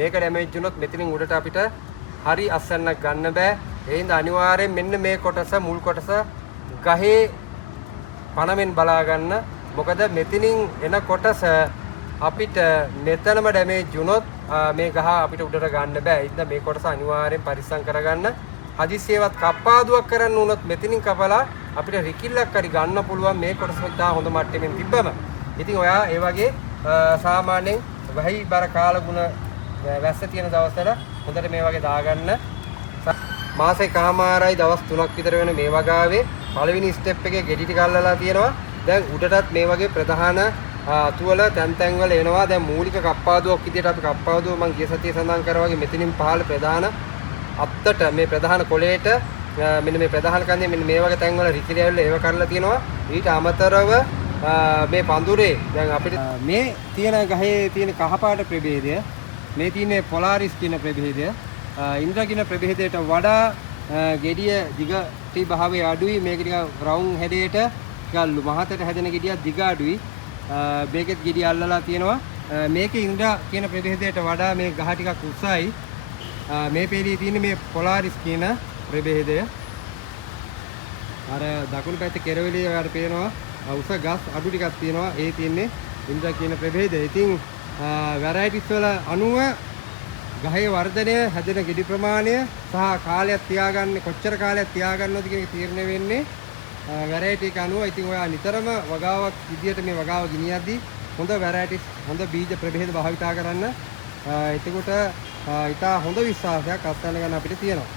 මේක ඩැමේජ් වුණොත් මෙතනින් උඩට අපිට හරි අස්සන්නක් ගන්න බෑ. ඒ හින්දා අනිවාර්යෙන් මෙන්න මේ කොටස මුල් කොටස ගහේ පණමෙන් බලා ගන්න. මොකද මෙතනින් එන කොටස අපිට මෙතනම ඩැමේජ් වුණොත් මේ ගහ අපිට උඩට ගන්න බෑ. ඒ හින්දා මේ කොටස අනිවාර්යෙන් පරිස්සම් කරගන්න. හදිසියෙවත් කප්පාදුවක් කරන්න වුණොත් මෙතනින් කපලා අපිට රිකිල්ලක් හරි ගන්න පුළුවන් මේ කොටස ඉතා හොඳ මට්ටමින් තිබ්බම. ඉතින් ඔයා ඒ වගේ සාමාන්‍යයෙන් වහී බර කාලගුණ වැස්ස තියෙන දවස්වල හොඳට මේ වගේ දාගන්න. මාසෙකමාරයි දවස් 3ක් විතර වෙන මේ වගාවේ පළවෙනි ස්ටෙප් එකේ ගෙඩි ටික අල්ලලා තියෙනවා. දැන් උඩටත් මේ වගේ ප්‍රධාන අතුවල තැන් වල එනවා. දැන් මූලික කප්පාදුවක් විදියට අපි කප්පාදුව මම ගිය සතියේ සඳහන් කරා වගේ මෙතනින් පහළ ප්‍රධාන අත්තට මේ ප්‍රධාන කොළේට මෙන්න මේ ප්‍රධාන කන්දේ මෙන්න මේ වගේ තැන් වල රිකිලි ඇවිල්ලා ඒව කරලා තියෙනවා. ඊට අමතරව මේ පඳුරේ දැන් අපිට මේ තියෙන ගහේ තියෙන කහපාට ප්‍රභේදය මේ තියෙන පොලාරිස් කියන ප්‍රභේදය ඉන්ද්‍රකින ප්‍රභේදයට වඩා ගෙඩිය දිගටි භාවය අඩුයි. මේක ටික රවුම් හැඩයට ටිකක් මහතට හැදෙන ගෙඩියක් දිග අඩුයි. මේකෙත් ගෙඩිය අල්ලලා තියෙනවා. මේකේ ඉන්ද්‍ර කියන ප්‍රභේදයට වඩා මේ ගහ ටිකක් උසයි. මේ පෙළියේ තියෙන මේ පොලාරිස් කියන ප්‍රභේදය අර දකුණු පැත්තේ කෙරවලේ ඔයාලට පේනවා උස ගස් අඩු ටිකක් තියෙනවා. ඒ තියෙන්නේ ඉන්ද්‍ර කියන ප්‍රභේදය. ඉතින් වැරයිටිස් වල අණුව ගහේ වර්ධනය හැදෙන ගෙඩි ප්‍රමාණය සහ කාලයක් තියාගන්න කොච්චර කාලයක් තියාගන්නවද කියන එක තීරණය වෙන්නේ වැරයිටි එක අනුව. ඉතින් ඔයා නිතරම වගාවක් විදියට මේ වගාව ගෙනියද්දී හොඳ වැරයිටිස් හොඳ බීජ ප්‍රභේද භාවිතා කරන්න. එතකොට ඉතා හොඳ විශ්වාසයක් අත්දැක ගන්න අපිට තියෙනවා.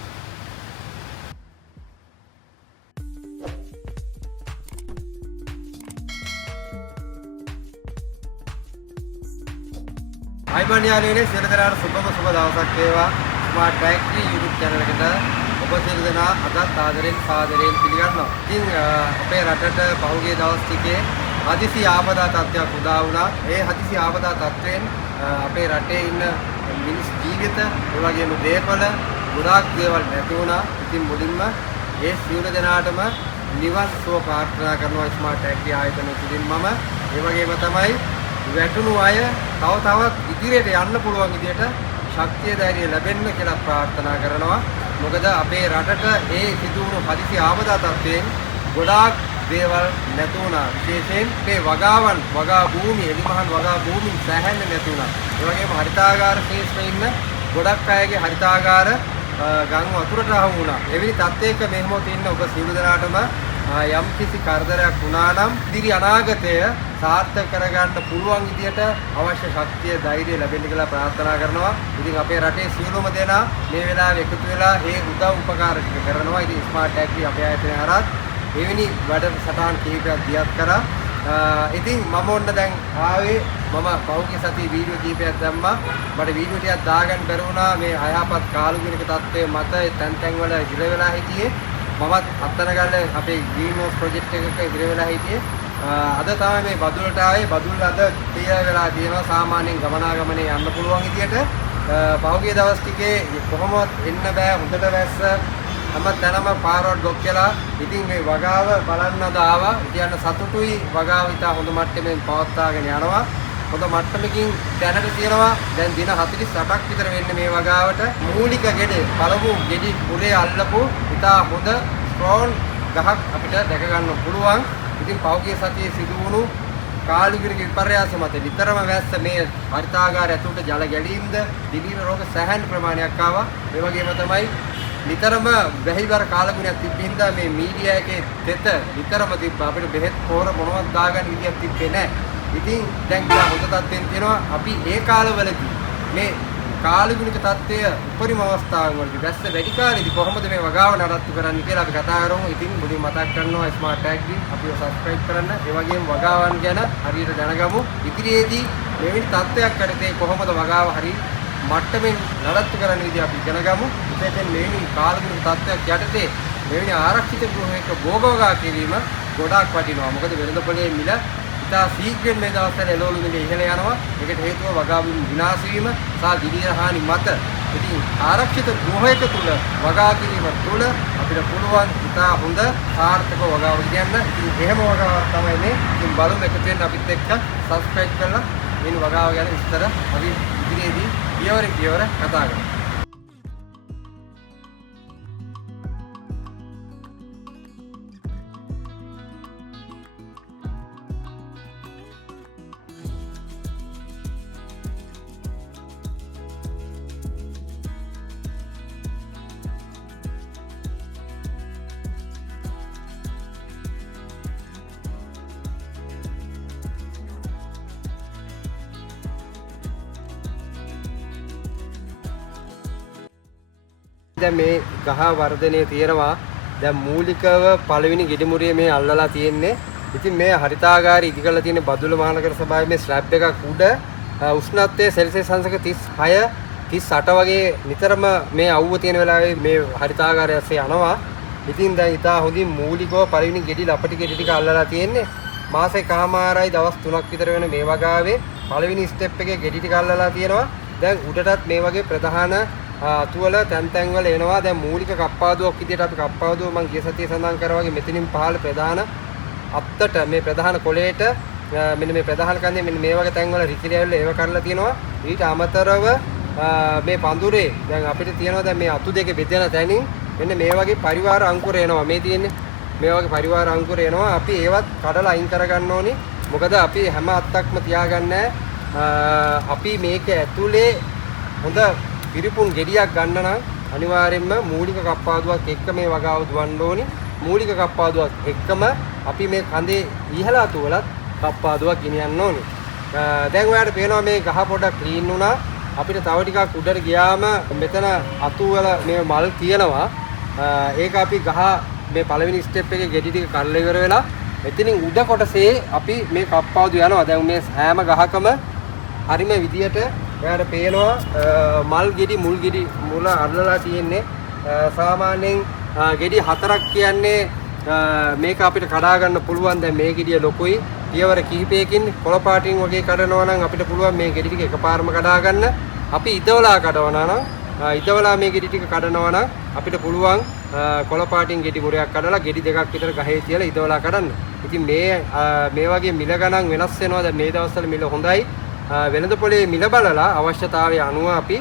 අයිබන් යාළුවනේ සියලු දෙනාට සුබම සුබ දවසක් වේවා. ස්මාර්ට් ෆැක්ටරි YouTube channel එකට ඔබ සියලු දෙනා අදත් ආදරෙන් සාදරයෙන් පිළිගන්නවා. ඉතින් අපේ රටට පහුගිය දවස් ටිකේ හදිසි ආපදා තත්ත්වයක් උදා වුණා. ඒ හදිසි ආපදා තත්ත්වයෙන් අපේ රටේ ඉන්න මිනිස් ජීවිත ඒ වගේම දේපල ගොඩාක් දේවල් නැති වුණා. ඉතින් මුලින්ම ඒ සියලු දෙනාටම නිවන් සුව ප්‍රාර්ථනා කරනවා ස්මාර්ට් ෆැක්ටරි ආයතනයේ තුලින් මම. ඒ වගේම තමයි වැටුණු අය තව තවත් ඉදිරියට යන්න පුළුවන් විදියට ශක්තිය ධෛර්යය ලැබෙන්න කියලා ප්‍රාර්ථනා කරනවා. මොකද අපේ රටට ඒ සිදුවුණු හදිසි ආපදා තත්ත්වයෙන් ගොඩාක් දේවල් නැති වුණා. විශේෂයෙන් මේ වගාවන් වගා භූමි එලිමහන් වගා භූමි සැහැන්න නැති වුණා. ඒ වගේම හරිතාගාර ක්ෂේත්‍රයේ ඉන්න ගොඩක් අයගේ හරිතාගාර ගම් වතුරට අහු වුණා. එවැනි තත්ත්වයක මේ මොහොතේ ඉන්න ඔබ සියලු දෙනාටම යම් කිසි කරදරයක් වුණා නම් ඉදිරි අනාගතය සාර්ථක කරගන්න පුළුවන් විදියට අවශ්‍ය ශක්තිය ධෛර්යය ලැබෙන්න කියලා ප්‍රාර්ථනා කරනවා. ඉතින් අපේ රටේ සියලුම දෙනා මේ වෙලාවේ එකතු වෙලා මේ උදව් උපකාර කරනවා. ඉතින් ස්මාර්ට් ෆැක්ටරි අපේ ආයතනය හරහා එවැනි වැඩසටහන් කිහිපයක් දියත් කරා. ඉතින් මම ඔන්න දැන් ආවේ මම පහුගිය සතියේ වීඩියෝ කිහිපයක් දැම්මා. මට වීඩියෝ ටිකක් දාගන්න බැරි වුණා මේ අයහපත් කාලුගුණික තත්ත්වයේ මත තැන් වල ඉර වෙලා හිටියේ. මමත් අත්තනගල්ල අපේ ග්‍රීන් හවුස් ප්‍රොජෙක්ට් එකක ඉර වෙලා හිටියේ. අද තමයි මේ බදුල්ලට ආවේ. බදුල්ල අද ක්ලියර් වෙලා තියෙනවා. සාමාන්‍යයෙන් ගමනාගමනේ යන්න පුළුවන් විදියට. පහුගිය දවස් ටිකේ කොහොමවත් එන්න බෑ. හොඳට වැස්ස හැම තැනම පාරවල් ඩොක් කියලා. ඉතින් මේ වගාව බලන්න අද ආවා. ඉතින් සතුටුයි වගාව ඉතා හොඳ මට්ටමින් පවත්වාගෙන යනවා. හොඳ මට්ටමකින් දැනට තියෙනවා. දැන් දින 48ක් විතර වෙන්නේ මේ වගාවට. මූලික ගෙඩේ පළමු ගෙඩි පුරේ අල්ලපු ඉතා හොඳ ස්ට්‍රෝන් ගහක් අපිට දැක ගන්න පුළුවන්. ඉතින් පහුගිය සතියේ සිදු වුණු කාලිගිරික විපර්යාස මත විතරම වැස්ස මේ හරිතාගාරය ඇතුළට ජල ගැලීම්ද දිලින රෝග සැහැණ ප්‍රමාණයක් ආවා. ඒ වගේම තමයි නිතරම වැහිබර කාලගුණයක් තිබ්බින්දා මේ මීඩියා එකේ තෙත නිතරම තිබ්බා. අපිට බෙහෙත් පොර මොනවත් දාගන්න විදියක් තිබ්බේ නැහැ. ඉතින් දැන් හොඳ තත්ත්වෙන් තියෙනවා. අපි ඒ කාලවලදී මේ කාලගුණික තත්ත්වය උපරිම අවස්ථාවන් වලදී වැස්ස වැඩි කාලෙදී කොහොමද මේ වගාව නඩත්තු කරන්නේ කියලා අපි කතා කරමු. ඉතින් මුලින් මතක් කරනවා ස්මාර්ට් ෆැක්ටරි අපිව සබ්ස්ක්‍රයිබ් කරන්න. ඒ වගේම වගාවන් ගැන හරියට දැනගමු. ඉදිරියේදී මෙවැනි තත්ත්වයක් කරතේ කොහොමද වගාව හරි මට්ටමින් නඩත්තු කරන්න විදිහ අපි ඉගෙන ගමු. විශේෂයෙන් මෙවැනි කාලගුණික තත්ත්වයක් යටතේ මෙවැනි ආරක්ෂිත ගෘහයක භෝගවගා කිරීම ගොඩාක් වටිනවා. මොකද වෙළඳපොලේ මිල ඉතා ශීඝ්‍රයෙන් මේ දවස්වල එළවලු මිල ඉහළ යනවා. ඒකට හේතුව වගාවීම් විනාශ වීම සහ දිලින හානි මත. ඉතින් ආරක්ෂිත ගෘහයක තුල වගා කිරීම තුල අපිට පුළුවන් ඉතා හොඳ සාර්ථක වගාවක් ගන්න. ඉතින් එහෙම වගාවක් තමයි මේ. ඉතින් බලමු එකතු වෙන්න අපිත් එක්ක සබ්ස්ක්‍රයිබ් කරලා මේ වගාව ගැන විස්තර අපි ඉදිරියේදී පියවර කතා කරමු. දැන් මේ ගහ වර්ධනය තියෙනවා. දැන් මූලිකව පළවෙනි ගෙඩි මුරිය මේ අල්ලලා තියෙන්නේ. ඉතින් මේ හරිතාගාරය ඉදි කරලා තියෙන බදුල්ල මහනගර සභාවේ මේ ස්ලැබ් එකක් උඩ උෂ්ණත්වය සෙල්සියස් අංශක 36 38 වගේ නිතරම මේ අවුව තියෙන වෙලාවේ මේ හරිතාගාරය ඇස්සේ යනවා. ඉතින් දැන් ඉතා හොඳින් මූලිකව පළවෙනි ගෙඩි ලපටි ගෙඩි ටික අල්ලලා තියෙන්නේ. මාසෙකමාරයි දවස් 3ක් විතර වෙන මේ වගාවේ පළවෙනි ස්ටෙප් එකේ ගෙඩි ටික අල්ලලා තියෙනවා. දැන් උඩටත් මේ වගේ ප්‍රධාන අතුවල තැන් වල එනවා. දැන් මූලික කප්පාදුවක් විදියට අපි කප්පාදුව මම ගිය සතියේ සඳහන් කරා වගේ මෙතනින් පහළ ප්‍රධාන අත්තට මේ ප්‍රධාන කොළේට මෙන්න මේ ප්‍රධාන කන්දේ මෙන්න මේ වගේ තැන් වල රිකිලියවල ඒව කරලා තියෙනවා. ඊට අමතරව මේ පඳුරේ දැන් අපිට තියෙනවා දැන් මේ අතු දෙකේ බෙදෙන තැනින් මෙන්න මේ වගේ පරිවාර අංකුර එනවා. මේ තියෙන්නේ මේ වගේ පරිවාර අංකුර එනවා. අපි ඒවත් කඩලා අයින් කරගන්න ඕනි. මොකද අපි හැම අත්තක්ම තියාගන්නේ අපි මේක ඇතුලේ හොඳ පිරිපුන් ගෙඩියක් ගන්න නම් අනිවාර්යයෙන්ම මූලික කප්පාදුවක් එක්ක මේ වගාව දුවන්න ඕනි. මූලික කප්පාදුවක් එක්කම අපි මේ කඳේ ඉහළ අතු වලත් කප්පාදුවක් ගෙනියන්න ඕනි. දැන් ඔයාලට පේනවා මේ ගහ පොඩක් ක්ලීන් වුණා. අපිට තව ටිකක් උඩට ගියාම මෙතන අතු වල මේ මල් තියෙනවා. ඒක අපි ගහ මේ පළවෙනි ස්ටෙප් එකේ ගෙඩි ටික කල්ලා ඉවර වෙලා එතනින් උඩ කොටසේ අපි මේ කප්පාදු යනවා. දැන් මේ හැම ගහකම හරිම විදියට ඔයාලට පේනවා මල් ගෙඩි මුල් ගෙඩි මුල අල්ලලා තියෙන්නේ. සාමාන්‍යයෙන් ගෙඩි 4ක් කියන්නේ මේක අපිට කඩා ගන්න පුළුවන්. දැන් මේ ගෙඩිය ලොකුයි. පියවර කිහිපයකින් කොළ පාටින් වගේ කඩනවා නම් අපිට පුළුවන් මේ ගෙඩි ටික එකපාරම කඩා ගන්න. අපි ඉදවලා කඩවනවා නම් ඉදවලා මේ ගෙඩි ටික කඩනවා නම් අපිට පුළුවන් කොළ පාටින් ගෙඩි මුරයක් කඩලා ගෙඩි දෙකක් විතර ගහේ තියලා ඉදවලා කඩන්න. ඉතින් මේ වගේ මිල ගණන් වෙනස් වෙනවා. දැන් මේ දවස්වල මිල හොඳයි. වෙළඳ පොලේ මිල බලලා අවශ්‍යතාවය අනුව අපි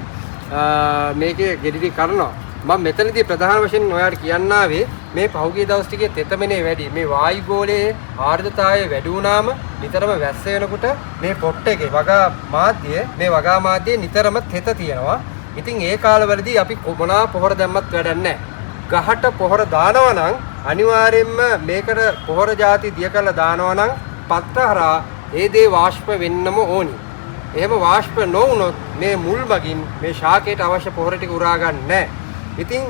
මේකේ ගෙඩි ටික කරනවා. මම මෙතනදී ප්‍රධාන වශයෙන් ඔයාලට කියන්න ආවේ මේ පහුගිය දවස් ටිකේ තෙතමනේ වැඩි. මේ වායුගෝලයේ ආර්ද්‍රතාවය වැඩි වුණාම නිතරම වැස්ස වෙනකොට මේ පොට් එකේ වගා මාධ්‍යයේ නිතරම තෙත තියෙනවා. ඉතින් ඒ කාලවලදී අපි මොනවා පොහොර දැම්මත් වැඩක් නැහැ. ගහට පොහොර දානවා නම් අනිවාර්යයෙන්ම මේකට පොහොර ಜಾති දිය කරලා දානවා නම් පත්‍රහරා ඒ දේ වාෂ්ප වෙන්නම ඕනි. එහෙම වාෂ්ප නොවුනොත් මේ මුල් මගින් මේ ශාකයට අවශ්‍ය පොහොර ටික උරා ගන්න නැහැ. ඉතින්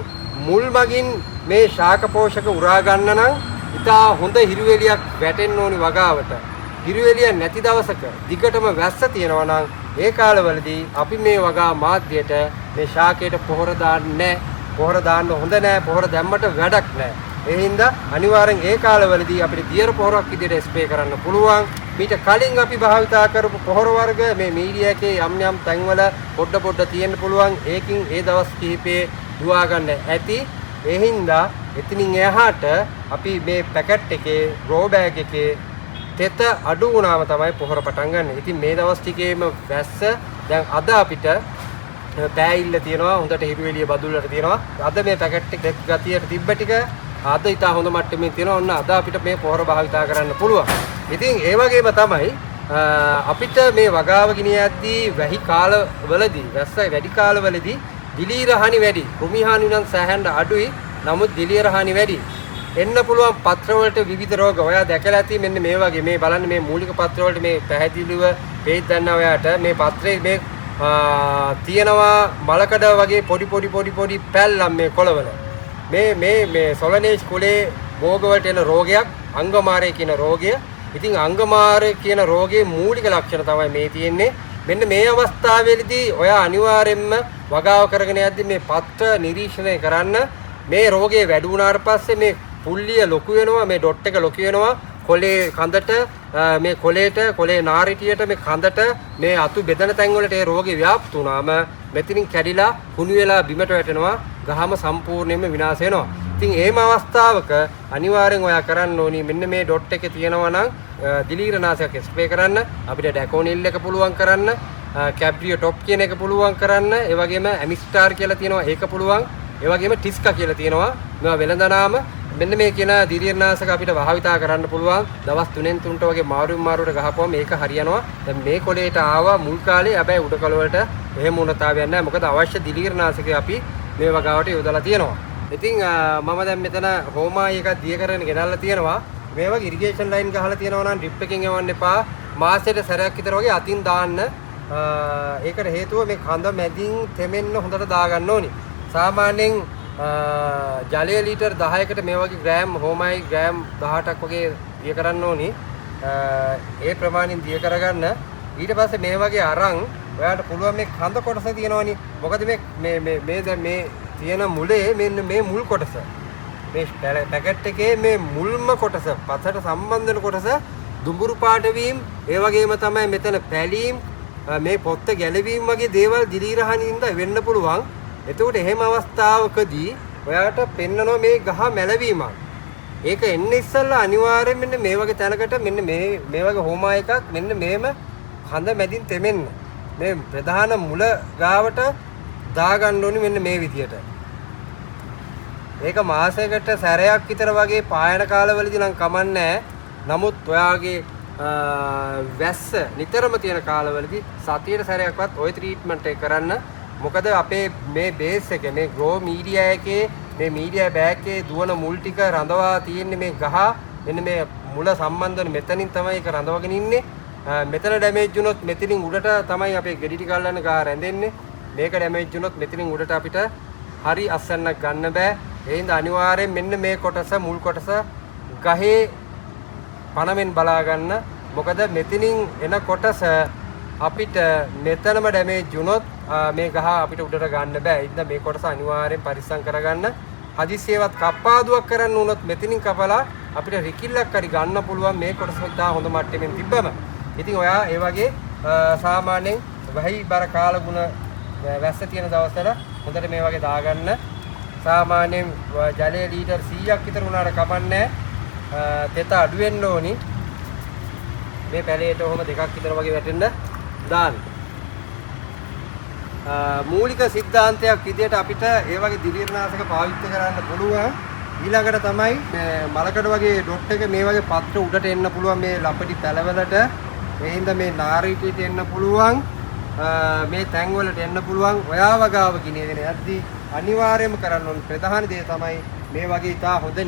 මුල් මගින් මේ ශාක පෝෂක උරා ගන්න නම් ඉතා හොඳ හිරුවෙලියක් වැටෙන්න ඕනි වගාවට. හිරුවෙලිය නැති දවසක දිගටම වැස්ස තියෙනවා නම් ඒ කාලවලදී අපි මේ වගා මාධ්‍යයට මේ ශාකයට පොහොර දාන්නේ නැහැ. පොහොර දාන්න හොඳ නැහැ. පොහොර දැම්මට වැඩක් නැහැ. ඒ හින්දා අනිවාර්යෙන් ඒ කාලවලදී අපිට දියර පොහොරක් විදිහට ස්ප්‍රේ කරන්න පුළුවන්. මීට කලින් අපි භාවිතා කරපු පොහොර වර්ග මේ මීඩියා එකේ යම් යම් තැන්වල පොඩ තියෙන්න පුළුවන්. ඒකින් ඒ දවස් කිහිපේ දුවා ගන්න ඇති. ඒ හින්දා එතනින් එහාට අපි මේ පැකට් එකේ ග්‍රෝ බෑග් එකේ තෙත අඩු වුණාම තමයි පොහොර පටන් ගන්න. ඉතින් මේ දවස් ටිකේම වැස්ස දැන් අද අපිට පෑයිල්ල තියෙනවා. හොඳට හිරුවෙලිය බදුල්ලට තියෙනවා. අද මේ පැකට් එක ගතියට තිබ්බ ටික අද ඉතා හොඳ මට්ටමේ තියෙනවා. ඔන්න අද අපිට මේ පොහොර භාවිතා කරන්න පුළුවන්. ඉතින් ඒ වගේම තමයි අපිට මේ වගාව ගෙනියද්දී වැහි කාලවලදී වැස්ස වැඩි කාලවලදී දිලීර හානි වැඩි. කෘමි හානි නම් සෑහෙන්න අඩුයි. නමුත් දිලීර හානි වැඩි. එන්න පුළුවන් පත්‍ර වලට විවිධ රෝග. ඔයා දැකලා ඇති මෙන්න මේ වගේ මේ බලන්න මේ මූලික පත්‍ර වලට මේ පැහැදිලිව පේජ් ගන්නවා ඔයාට. මේ පත්‍රේ මේ තියෙනවා මලකඩ වගේ පොඩි පැල්ලම් මේ කොළවල. මේ සොලනේජ් කුලේ භෝග වලට එන රෝගයක් අංගමාරය කියන රෝගය. ඉතින් අංගමාරය කියන රෝගයේ මූලික ලක්ෂණ තමයි මේ තියෙන්නේ. මෙන්න මේ අවස්ථාවේදී ඔයා අනිවාර්යයෙන්ම වගාව කරගෙන යද්දී මේ පත්‍ර නිරීක්ෂණය කරන්න. මේ රෝගේ වැඩි වුණාට පස්සේ මේ පුල්ලිය ලොකු වෙනවා. මේ ඩොට් එක ලොකු වෙනවා. කොලේ කඳට මේ කොලේ නාරිටියට මේ කඳට මේ අතු බෙදෙන තැන් වලට ඒ රෝගේ ව්‍යාප්ත වුණාම මෙතනින් කැඩිලා කුණු වෙලා බිමට වැටෙනවා. ගහම සම්පූර්ණයෙන්ම විනාශ වෙනවා. ඉතින් එහෙම අවස්ථාවක අනිවාර්යෙන් ඔයා කරන්න ඕනි මෙන්න මේ ඩොට් එකේ තියෙනවා නම් දිලීරනාශක ස්ප්‍රේ කරන්න, අපිට ඩැකෝනිල් එක පුළුවන් කරන්න, කැබ්‍රියෝ টොප් කියන එක පුළුවන් කරන්න, ඒ වගේම ඇමිස්ටාර් කියලා තියෙනවා ඒක පුළුවන්, ඒ වගේම ටිස්කා කියලා තියෙනවා. මේවා වෙළඳනාම මෙන්න මේ කියන දිලීරනාශක අපිට භාවිතා කරන්න පුළුවන්. දවස් 3න් 3ට වගේ මාරුවට ගහපුවම මේක හරියනවා. දැන් මේ කොළේට ආවා මුල් කාලේ, හැබැයි උඩ කොළ වලට එහෙම උණතාවයක් නැහැ. මොකද අවශ්‍ය දිලීරනාශකය අපි මේ වගාවට යොදලා තියෙනවා. ඉතින් මම දැන් මෙතන හෝමායි එකක් දිය කරගෙන ගෙනල්ලා තියෙනවා. මේ වගේ ඉරිගේෂන් ලයින් ගහලා තියෙනවා නම් ඩ්‍රිප් එකකින් යවන්න එපා. මාසෙට සැරයක් විතර වගේ අතින් දාන්න. ඒකට හේතුව මේ කඳ මැදින් තෙමෙන්න හොඳට දාගන්න ඕනි. සාමාන්‍යයෙන් ජලය ලීටර් 10කට මේ වගේ ග්‍රෑම් හෝමායි ග්‍රෑම් 18ක් වගේ දිය කරන්න ඕනි. ඒ ප්‍රමාණයෙන් දිය කරගන්න. ඊට පස්සේ මේ වගේ අරන් ඔයාලට පුළුවන් මේ කඳ කොටස තියෙනවනේ. මොකද මේ දැන් මේ තියෙන මුලේ මෙන්න මේ මුල් කොටස. මේ පැකට් එකේ මේ මුල්ම කොටස, පසට සම්බන්ධ වෙන කොටස දුඹුරු පාට වීම, ඒ වගේම තමයි මෙතන පැලීම්, මේ පොත්ත ගැලවීම වගේ දේවල් දිලීරහනින්ද වෙන්න පුළුවන්. එතකොට එහෙම අවස්ථාවකදී ඔයාලට පෙන්නනවා මේ ගහ මැලවීමක්. ඒක එන්නේ ඉස්සෙල්ලා අනිවාර්යෙන් මෙන්න මේ වගේ තැනකට මෙන්න මේ වගේ හෝමා එකක් මෙන්න මේම කඳ මැදින් තෙමෙන්න. මේ ප්‍රධාන මුල ගාවට දාගන්න ඕනි මෙන්න මේ විදියට. ඒක මාසයකට සැරයක් විතර වගේ පායන කාලවලදී නම් කමන්නේ. නමුත් ඔයාගේ වැස්ස නිතරම තියෙන කාලවලදී සතියේ සැරයක්වත් ওই ට්‍රීට්මන්ට් එක කරන්න. මොකද අපේ මේ බේස් එකේ මේ ග්‍රෝ මීඩියා එකේ මේ මීඩියා බෑග් එකේ දුවන මුල් ටික රඳවා තියෙන්නේ මේ ගහ. මෙන්න මේ මුල සම්බන්ධ වෙන මෙතනින් තමයි ඒක රඳවගෙන ඉන්නේ. මෙතන ඩැමේජ් වුණොත් මෙතනින් උඩට තමයි අපේ ගෙඩි ටික අල්ලන්න ගහ රැඳෙන්නේ. මේක ඩැමේජ් වුණොත් මෙතනින් උඩට අපිට හරි අස්සන්නක් ගන්න බෑ. ඒ හින්දා අනිවාර්යෙන් මෙන්න මේ කොටස මුල් කොටස ගහේ පණමෙන් බලා ගන්න. මොකද මෙතනින් එන කොටස අපිට මෙතනම ඩැමේජ් වුණොත් මේ ගහ අපිට උඩට ගන්න බෑ. ඒ හින්දා මේ කොටස අනිවාර්යෙන් පරිස්සම් කරගන්න. හදිසියෙවත් කප්පාදුවක් කරන්න වුණොත් මෙතනින් කපලා අපිට රිකිල්ලක් හරි ගන්න පුළුවන් මේ කොටස ඉතා හොඳ මට්ටමින් තිබ්බම. ඉතින් ඔයා ඒ වගේ සාමාන්‍යයෙන් වහී බර කාලගුණ වැස්ස තියෙන දවස්වල හොඳට මේ වගේ දාගන්න. සාමාන්‍යයෙන් ජලය ලීටර් 100ක් විතර උනාට කමන්නේ. තෙත අඩු වෙන්න ඕනි. මේ පැලේට ඔහොම දෙකක් විතර වගේ වැටෙන්න දාන්න. මූලික સિદ્ધාන්තයක් විදිහට අපිට ඒ වගේ දිලීරනාශක පාවිච්චි කරන්න පුළුවන්. ඊළඟට තමයි මලකඩ වගේ ඩොට් එක මේ වගේ පත්‍ර උඩට එන්න පුළුවන් මේ ලපටි පැලවලට. ඒ හින්දා මේ නාරීටියට එන්න පුළුවන්. මේ තැන් වලට එන්න පුළුවන්. ඔයා වගාව ගිනියගෙන යද්දී අනිවාර්යයෙන්ම කරන්න ඕන ප්‍රධාන දේ තමයි මේ වගේ ඉතා හොඳ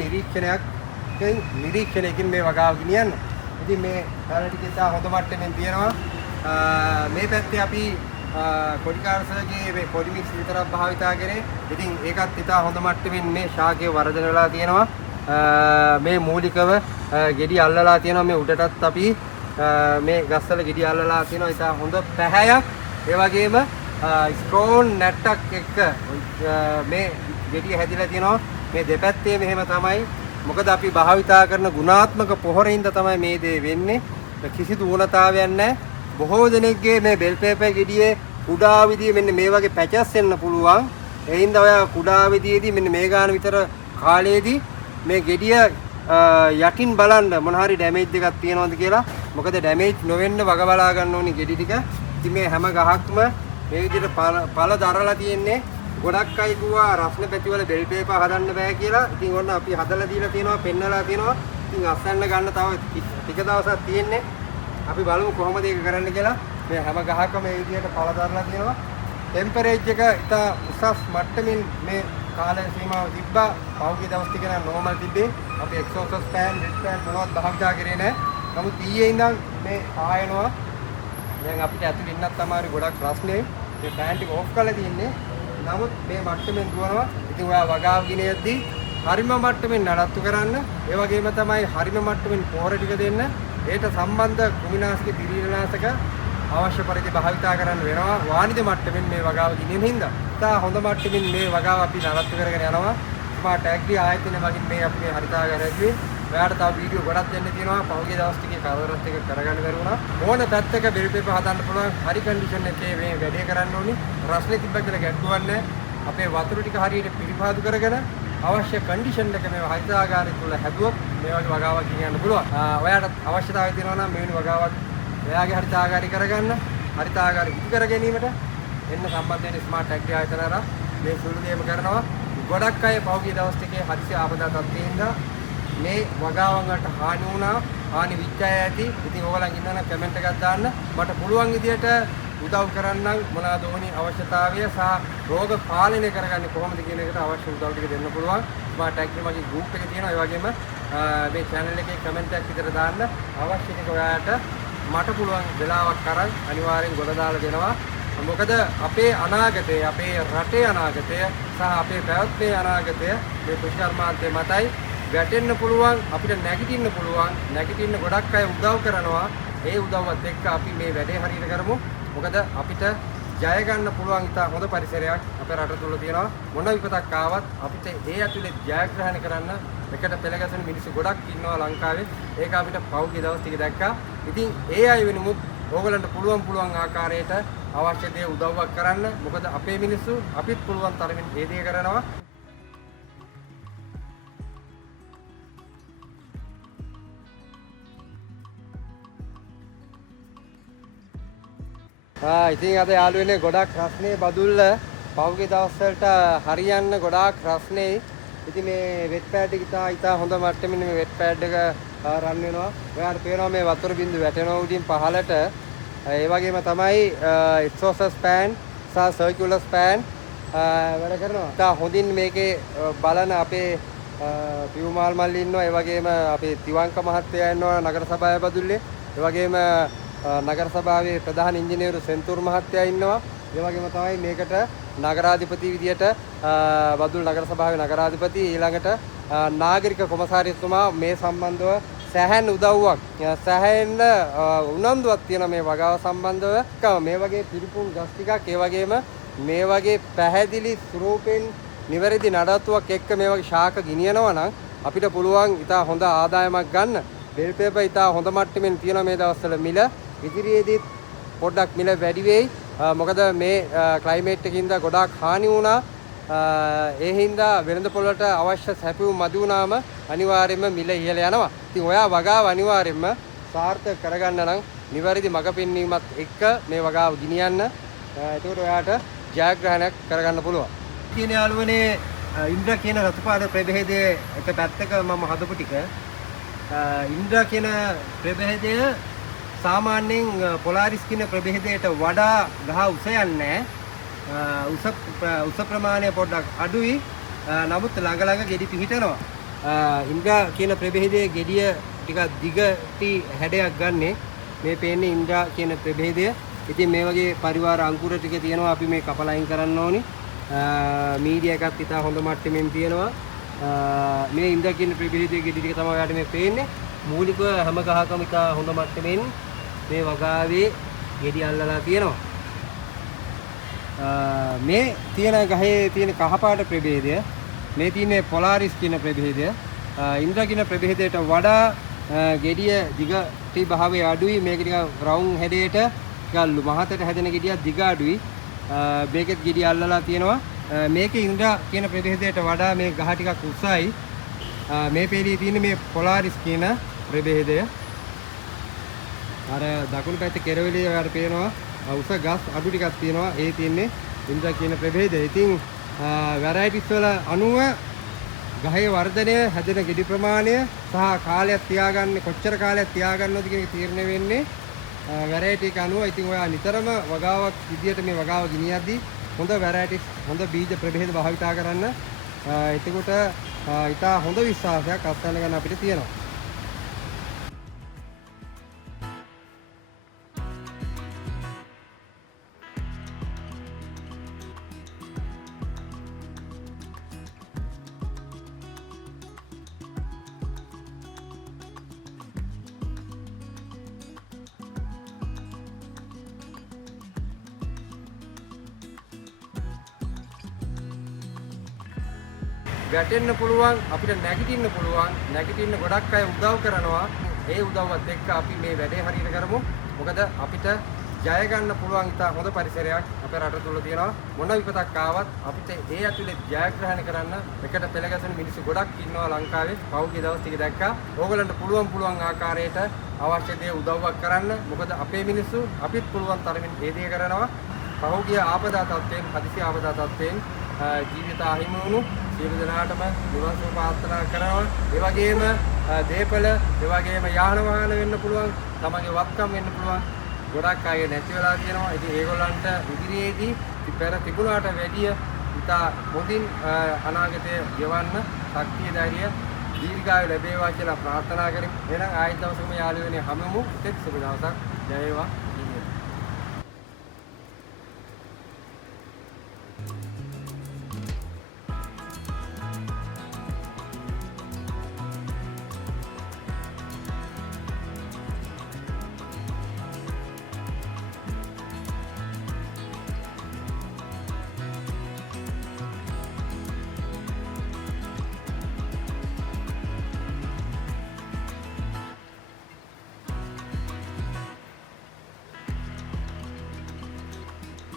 නිරීක්ෂණයකින් මේ වගාව ගෙනියන්න. ඉතින් මේ පැල ටික ඉතා හොඳ මට්ටමින් තියෙනවා. මේ පැත්තේ අපි කොඩිකාර්සගේ මේ කොඩි මික්ස් විතරක් භාවිතා කරේ. ඉතින් ඒකත් ඉතා හොඳ මට්ටමින් මේ ශාකයේ වර්ධනය වෙලා තියෙනවා. මේ මූලිකව ගෙඩි අල්ලලා තියෙනවා. මේ උඩටත් අපි මේ ගස්වල ගෙඩි අල්ලලා තියෙනවා. ඉතා හොඳ පැහැයක්. ඒ වගේම ස්ටෝන් නැට්ටක් එක්ක මේ ගෙඩිය හැදිලා තියෙනවා. මේ දෙපැත්තේ මෙහෙම තමයි. මොකද අපි භාවිතා කරන ගුණාත්මක පොහොරින්ද තමයි මේ දේ වෙන්නේ. කිසිදු ඌනතාවයක් නැහැ. බොහෝ දෙනෙක්ගේ මේ බෙල් පේපර් ගෙඩියේ කුඩා විදිය මෙන්න මේ වගේ පැචස් එන්න පුළුවන්. ඒ හින්දා ඔයා කුඩා විදියේදී මෙන්න මේ ගාන විතර කාලයේදී මේ ගෙඩිය යටින් බලන්න මොන හරි ඩැමේජ් එකක් තියෙනවද කියලා. මොකද ඩැමේජ් නොවෙන්න වග බලා ගන්න ඕනි ගෙඩි ටික. ඉතින් මේ හැම ගහක්ම මේ විදිහට පළ දරලා තියෙන්නේ. ගොඩක් අය කිව්වා රස්න පැතිවල බෙල් පේපර් හදන්න බෑ කියලා. ඉතින් ඔන්න අපි හදලා දීලා තියෙනවා, පෙන්නලා තියෙනවා. ඉතින් අස්සන්න ගන්න තව ටික දවසක් තියෙන්නේ. අපි බලමු කොහොමද ඒක කරන්න කියලා. මේ හැම ගහකම මේ විදිහට පළ දරලා තියෙනවා. ටෙම්පරේචර් එක ඉතා උසස් මට්ටමින් මේ කාල සීමාව තිබ්බා. පහුගිය දවස් ටික නම් නෝමල් තිබ්බේ. අපි එක්සෝසස් ෆෑන්, රිට් ෆෑන් මොනවද භාවිතා කරේ නැහැ. නමුත් ඊයේ ඉඳන් මේ ආයනවා. දැන් අපිට ඇතුළේ ඉන්නත් තමයි ගොඩක් ප්‍රශ්නේ. මේ ෆෑන් ටික ඕෆ් කරලා තියෙන්නේ. නමුත් මේ මට්ටමින් දුවනවා. ඉතින් ඔයා වගාව ගිනියද්දී හරිම මට්ටමින් නඩත්තු කරන්න. ඒ වගේම තමයි හරිම මට්ටමින් පොහොර ටික දෙන්න. ඒට සම්බන්ධ කුමිනාශක දිලීරනාශක අවශ්‍ය පරිදි භාවිතා කරන්න වෙනවා. වාණිජ මට්ටමින් මේ වගාව ගිනියන හින්දා. තා හොඳ මට්ටමින් මේ වගාව අපි නඩත්තු කරගෙන යනවා. ස්මාර්ට් ඇග්‍රි ආයතනය මගින් මේ අපි හරිතාගෙන ඇද්දී. ඔයාලට තව වීඩියෝ ගොඩක් දෙන්න තියෙනවා. පහුගිය දවස් ටිකේ කවරත් එක කරගන්න බැරුණා. ඕන පැත්තක බෙල් පේපර් හදන්න පුළුවන්. හරි කන්ඩිෂන් එකේ මේ වැඩේ කරන්න ඕනි. රස්නේ තිබ්බ කියලා ගැටුවක් නැහැ. අපේ වතුර ටික හරියට පිරිපාදු කරගෙන අවශ්‍ය කන්ඩිෂන් එක මේ හරිතාගාරය තුල හැදුවොත් මේ වගේ වගාවක් ගෙනියන්න පුළුවන්. ඔයාලට අවශ්‍යතාවය තියෙනවා නම් මෙවැනි වගාවක් ඔයාගේ හරිතාගාරය කරගන්න, හරිතාගාරය ඉදි කර ගැනීමට එන්න සම්බන්ධ වෙන ස්මාර්ට් ටැග් ආයතන අර මේ සුළු දේම කරනවා. ගොඩක් අය පහුගිය දවස් ටිකේ හදිසි ආපදා තත්ත්වෙින්ද මේ වගාවන් වලට හානි වුණා, හානි විච්චය ඇති. ඉතින් ඕගොල්ලන් ඉන්නනම් කමෙන්ට් එකක් දාන්න. මට පුළුවන් විදියට උදව් කරන්නම් මොනවාද ඕනි අවශ්‍යතාවය සහ රෝග පාලනය කරගන්නේ කොහොමද කියන එකට අවශ්‍ය උදව් ටික දෙන්න පුළුවන්. ස්මාර්ට් ටැග් මගේ ගෲප් එකේ තියෙනවා. ඒ වගේම මේ channel එකේ කමෙන්ට් එකක් විතර දාන්න. අවශ්‍ය ටික ඔයාලට මට පුළුවන් වෙලාවක් කරන් අනිවාර්යෙන් ගොඩ දාලා දෙනවා. මොකද අපේ අනාගතය, අපේ රටේ අනාගතය සහ අපේ පැවැත්මේ අනාගතය මේ කෘෂිකර්මාන්තය මතයි වැටෙන්න පුළුවන්. අපිට නැගිටින්න පුළුවන්. නැගිටින්න ගොඩක් අය උදව් කරනවා. ඒ උදව්වත් එක්ක අපි මේ වැඩේ හරියට කරමු. මොකද අපිට ජය ගන්න පුළුවන් ඉතා හොඳ පරිසරයක් අපේ රට තුල තියෙනවා. මොන විපතක් ආවත් අපිට ඒ ඇතුලේ ජයග්‍රහණය කරන්න එකට පෙළගැසෙන මිනිස්සු ගොඩක් ඉන්නවා ලංකාවේ. ඒක අපිට පහුගිය දවස් ටික දැක්කා. ඉතින් ඒ අය වෙනුමුත් ඕගලන්ට පුළුවන් ආකාරයට අවශ්‍ය දේ උදව්වක් කරන්න. මොකද අපේ මිනිස්සු අපිත් පුළුවන් තරමින් ඒ දේ කරනවා. ඉතින් අද යාළුවනේ ගොඩක් රස්නේ බදුල්ල පහුගිය දවස් වලට හරියන්න ගොඩාක් රස්නේ. ඉතින් මේ වෙට් පෑඩ් එක ඉතා හොඳ මට්ටමින් මේ වෙට් පෑඩ් එක රන් වෙනවා. ඔයාලට පේනවා මේ වතුර බින්දු වැටෙනවා උඩින් පහළට. ඒ වගේම තමයි එක්සෝසස් ෆෑන් සහ සර්කියුලර් ෆෑන් වැඩ කරනවා. ඉතා හොඳින් මේකේ බලන අපේ පියුමාල් මල්ලි ඉන්නවා. ඒ වගේම අපේ තිවංක මහත්තයා ඉන්නවා නගර සභාවේ බදුල්ලේ. ඒ වගේම නගර සභාවේ ප්‍රධාන ඉංජිනේරු සෙන්තුර් මහත්තයා ඉන්නවා. ඒ වගේම තමයි මේකට නගරාධිපති විදියට බදුල් නගර සභාවේ නගරාධිපති ඊළඟට නාගරික කොමසාරිස්තුමා මේ සම්බන්ධව සෑහෙන උදව්වක් සෑහෙන උනන්දුවක් තියෙන මේ වගාව සම්බන්ධව මේ වගේ පිළිපුන් ගස් ටිකක් ඒ වගේම මේ වගේ පැහැදිලි ස්වරූපෙන් නිවැරදි නඩත්තුවක් එක්ක මේ වගේ ශාක ගෙනියනවා නම් අපිට පුළුවන් ඉතා හොඳ ආදායමක් ගන්න. බෙල් පේපර් ඉතා හොඳ මට්ටමින් තියෙන මේ දවස්වල මිල ඉදිරියේදීත් පොඩ්ඩක් මිල වැඩි වෙයි. මොකද මේ ක්ලයිමේට් එකකින්ද ගොඩාක් හානි වුණා. ඒ හින්දා වෙළඳ පොළට අවශ්‍ය සැපයුම් මදි වුණාම අනිවාර්යයෙන්ම මිල ඉහළ යනවා. ඉතින් ඔයා වගාව අනිවාර්යයෙන්ම සාර්ථක කරගන්න නම් නිවැරදි මඟ පෙන්වීමත් එක්ක මේ වගාව ගෙනියන්න. එතකොට ඔයාට ජයග්‍රහණයක් කරගන්න පුළුවන්. කියන යාළුවනේ ඉන්ද්‍ර කියන රතු පාට ප්‍රභේදයේ එක පැත්තක මම හදපු ටික ඉන්ද්‍ර කියන ප්‍රභේදය සාමාන්‍යයෙන් පොලාරිස් කියන ප්‍රභේදයට වඩා ගහ උස යන්නේ උස ප්‍රමාණය පොඩ්ඩක් අඩුයි. නමුත් ළඟ ගෙඩි පිහිටනවා. ඉන්ද්‍ර කියන ප්‍රභේදයේ ගෙඩිය ටිකක් දිගටි හැඩයක් ගන්නෙ මේ පේන්නේ ඉන්ද්‍ර කියන ප්‍රභේදය. ඉතින් මේ වගේ පරිවාර අංකුර ටික තියෙනවා. අපි මේ කපලා අයින් කරන්න ඕනි. මීඩියා එකත් ඉතා හොඳ මට්ටමින් තියෙනවා. මේ ඉන්ද්‍ර කියන ප්‍රභේදයේ ගෙඩි ටික තමයි ඔයාලට මේ පේන්නේ. මූලිකව හැම ගහකම ඉතා හොඳ මට්ටමින් මේ වගාවේ ගෙඩි අල්ලලා තියෙනවා. මේ තියෙන ගහේ තියෙන කහපාට ප්‍රභේදය මේ තියෙන්නේ පොලාරිස් කියන ප්‍රභේදය. ඉන්ද්‍ර කියන ප්‍රභේදයට වඩා ගෙඩිය දිගටි භාවය අඩුයි. මේක ටික රවුන්ඩ් හැඩයට ටිකක් මහතට හැදෙන ගෙඩියක් දිග අඩුයි. මේකෙත් ගෙඩි අල්ලලා තියෙනවා. මේකේ ඉන්ද්‍ර කියන ප්‍රභේදයට වඩා මේ ගහ ටිකක් උසයි. මේ පේළියේ තියෙන මේ පොලාරිස් කියන ප්‍රභේදය අර දකුණු පැත්තේ කෙරවලේ ඔයාලට පේනවා උස ගස් අඩු ටිකක් තියෙනවා. ඒ තියෙන්නේ ඉන්ද්‍ර කියන ප්‍රභේදය. ඉතින් වැරයිටිස් වල අනුව ගහේ වර්ධනය, හැදෙන ගෙඩි ප්‍රමාණය සහ කාලයක් තියාගන්න කොච්චර කාලයක් තියාගන්නවද කියන එක තීරණය වෙන්නේ වැරයිටි එක අනුව. ඉතින් ඔයා නිතරම වගාවක් විදියට මේ වගාව ගෙනියද්දී හොඳ වැරයිටිස්, හොඳ බීජ ප්‍රභේද භාවිතා කරන්න. එතකොට ඉතා හොඳ විශ්වාසයක් අත්දැක ගන්න අපිට තියෙනවා. වැටෙන්න පුළුවන්, අපිට නැගිටින්න පුළුවන්. නැගිටින්න ගොඩක් අය උදව් කරනවා. ඒ උදව්වත් එක්ක අපි මේ වැඩේ හරියට කරමු. මොකද අපිට ජය ගන්න පුළුවන් ඉතා හොඳ පරිසරයක් අපේ රට තුල තියෙනවා. මොන විපතක් ආවත් අපිට ඒ ඇතුලේ ජයග්‍රහණය කරන්න එකට පෙළ ගැසෙන මිනිස්සු ගොඩක් ඉන්නවා ලංකාවේ. පහුගිය දවස් ටික දැක්කා. ඕගලන්ට පුළුවන් ආකාරයට අවශ්‍ය දේ උදව්වක් කරන්න. මොකද අපේ මිනිස්සු අපිත් පුළුවන් තරමින් ඒ දේ කරනවා. පහුගිය ආපදා තත්ත්වයෙන් හදිසි ආපදා තත්ත්වයෙන් ජීවිත අහිමි වුණු සියලු දෙනාටම නිවන් සුව ප්‍රාර්ථනා කරනවා. ඒ වගේම දීපල, ඒ වගේම යාන වාහන වෙන්න පුළුවන්, තමගේ වත්කම් වෙන්න පුළුවන්. ගොඩක් අය නැති වෙලා තියෙනවා. ඉතින් ඒගොල්ලන්ට ඉදිරියේදී පෙර තිබුණාට වැඩිය ඉතා හොඳින් අනාගතය ගෙවන්න ශක්තිය ධෛර්යය දීර්ඝායු ලැබේවා කියලා ප්‍රාර්ථනා කරමු. එහෙනම් ආයෙත් දවසකම යාළුවනේ හමුවෙමු. ඉතින් සුබ දවසක්. ජය වේවා.